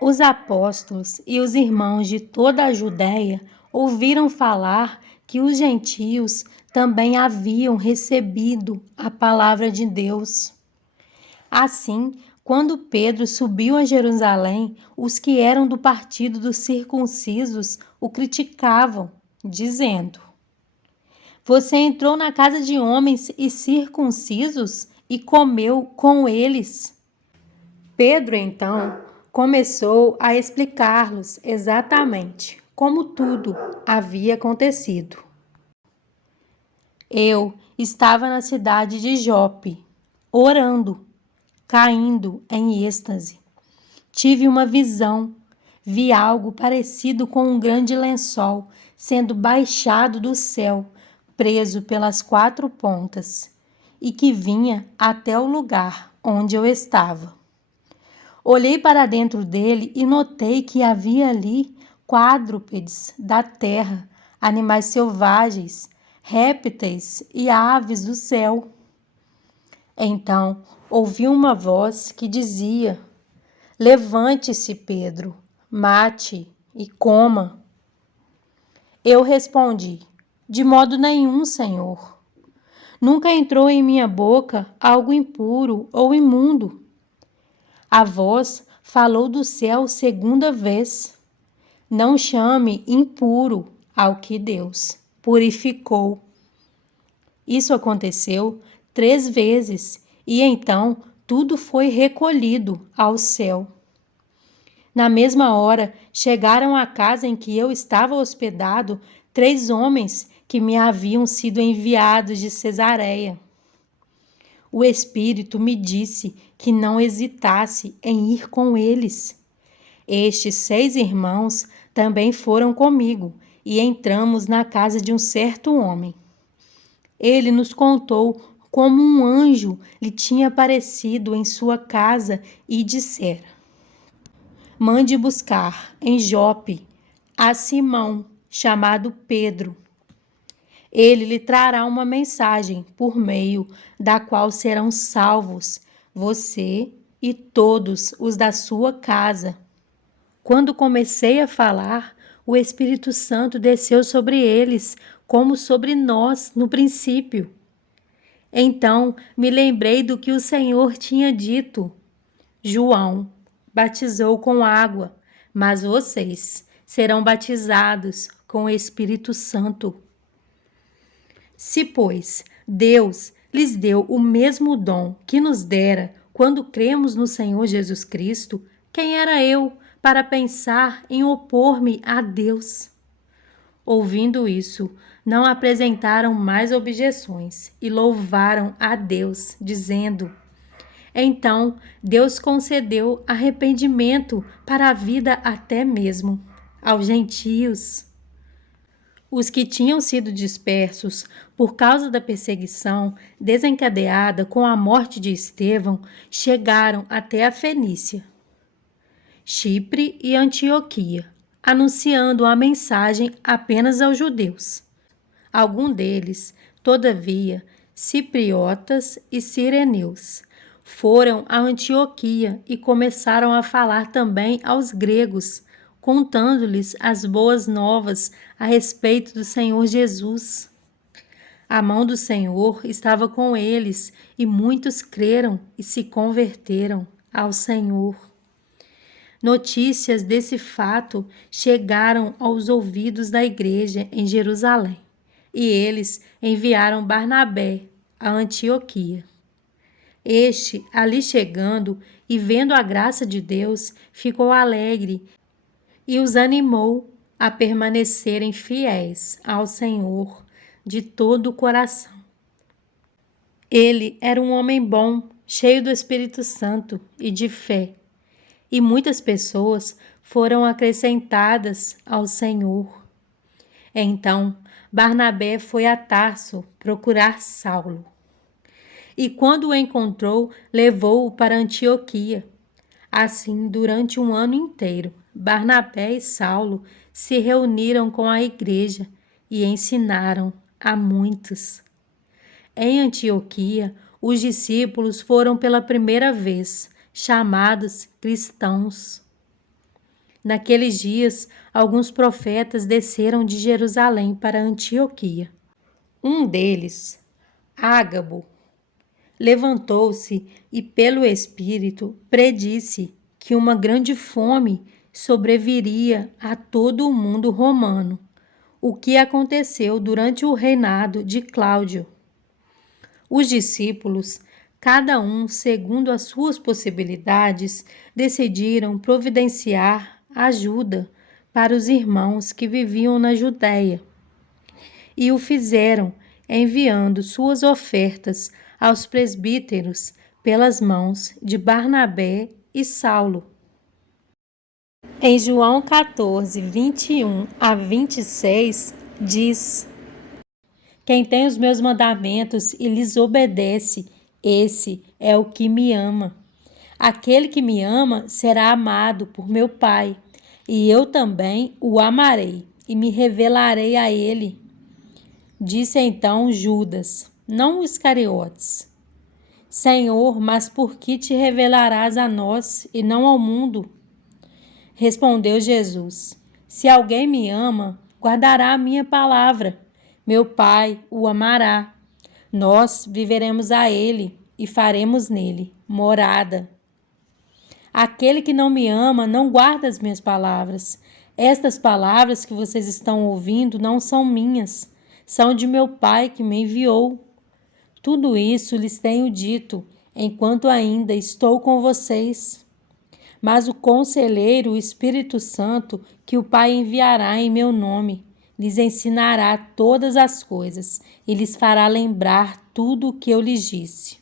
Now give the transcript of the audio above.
Os apóstolos e os irmãos de toda a Judéia ouviram falar que os gentios também haviam recebido a palavra de Deus. Assim, quando Pedro subiu a Jerusalém, os que eram do partido dos circuncisos o criticavam, dizendo: Você entrou na casa de homens e circuncisos e comeu com eles. Pedro, então, começou a explicar-lhes exatamente como tudo havia acontecido. Eu estava na cidade de Jope, orando, caindo em êxtase. Tive uma visão, vi algo parecido com um grande lençol sendo baixado do céu, preso pelas 4 pontas, e que vinha até o lugar onde eu estava. Olhei para dentro dele e notei que havia ali quadrúpedes da terra, animais selvagens, répteis e aves do céu. Então ouvi uma voz que dizia: Levante-se, Pedro, mate e coma. Eu respondi: De modo nenhum, Senhor. Nunca entrou em minha boca algo impuro ou imundo. A voz falou do céu segunda vez: Não chame impuro ao que Deus purificou. Isso aconteceu 3 vezes e então tudo foi recolhido ao céu. Na mesma hora, chegaram à casa em que eu estava hospedado 3 homens que me haviam sido enviados de Cesareia. O Espírito me disse que não hesitasse em ir com eles. Estes 6 irmãos também foram comigo e entramos na casa de um certo homem. Ele nos contou como um anjo lhe tinha aparecido em sua casa e dissera: Mande buscar em Jope a Simão, chamado Pedro. Ele lhe trará uma mensagem por meio da qual serão salvos você e todos os da sua casa. Quando comecei a falar, o Espírito Santo desceu sobre eles, como sobre nós no princípio. Então me lembrei do que o Senhor tinha dito. João batizou com água, mas vocês serão batizados com o Espírito Santo. Se, pois, Deus lhes deu o mesmo dom que nos dera quando cremos no Senhor Jesus Cristo, quem era eu para pensar em opor-me a Deus? Ouvindo isso, não apresentaram mais objeções e louvaram a Deus, dizendo: Então Deus concedeu arrependimento para a vida até mesmo aos gentios. Os que tinham sido dispersos por causa da perseguição desencadeada com a morte de Estevão chegaram até a Fenícia, Chipre e Antioquia, anunciando a mensagem apenas aos judeus. Alguns deles, todavia, cipriotas e cireneus, foram a Antioquia e começaram a falar também aos gregos, contando-lhes as boas novas a respeito do Senhor Jesus. A mão do Senhor estava com eles e muitos creram e se converteram ao Senhor. Notícias desse fato chegaram aos ouvidos da igreja em Jerusalém e eles enviaram Barnabé a Antioquia. Este, ali chegando e vendo a graça de Deus, ficou alegre e os animou a permanecerem fiéis ao Senhor de todo o coração. Ele era um homem bom, cheio do Espírito Santo e de fé, e muitas pessoas foram acrescentadas ao Senhor. Então, Barnabé foi a Tarso procurar Saulo. E quando o encontrou, levou-o para Antioquia. Assim, durante um ano inteiro, Barnabé e Saulo se reuniram com a igreja e ensinaram a muitos. Em Antioquia, os discípulos foram pela primeira vez chamados cristãos. Naqueles dias, alguns profetas desceram de Jerusalém para Antioquia. Um deles, Ágabo, levantou-se e, pelo Espírito, predisse que uma grande fome sobreviria a todo o mundo romano, o que aconteceu durante o reinado de Cláudio. Os discípulos, cada um segundo as suas possibilidades, decidiram providenciar ajuda para os irmãos que viviam na Judéia. E o fizeram, enviando suas ofertas aos presbíteros pelas mãos de Barnabé e Saulo. Em João 14, 21 a 26, diz: Quem tem os meus mandamentos e lhes obedece, esse é o que me ama. Aquele que me ama será amado por meu Pai, e eu também o amarei e me revelarei a ele. Disse então Judas, não Iscariotes: Senhor, mas por que te revelarás a nós e não ao mundo? Respondeu Jesus: Se alguém me ama, guardará a minha palavra. Meu Pai o amará. Nós viveremos a ele e faremos nele morada. Aquele que não me ama não guarda as minhas palavras. Estas palavras que vocês estão ouvindo não são minhas, são de meu Pai que me enviou. Tudo isso lhes tenho dito, enquanto ainda estou com vocês. Mas o Conselheiro, o Espírito Santo, que o Pai enviará em meu nome, lhes ensinará todas as coisas e lhes fará lembrar tudo o que eu lhes disse.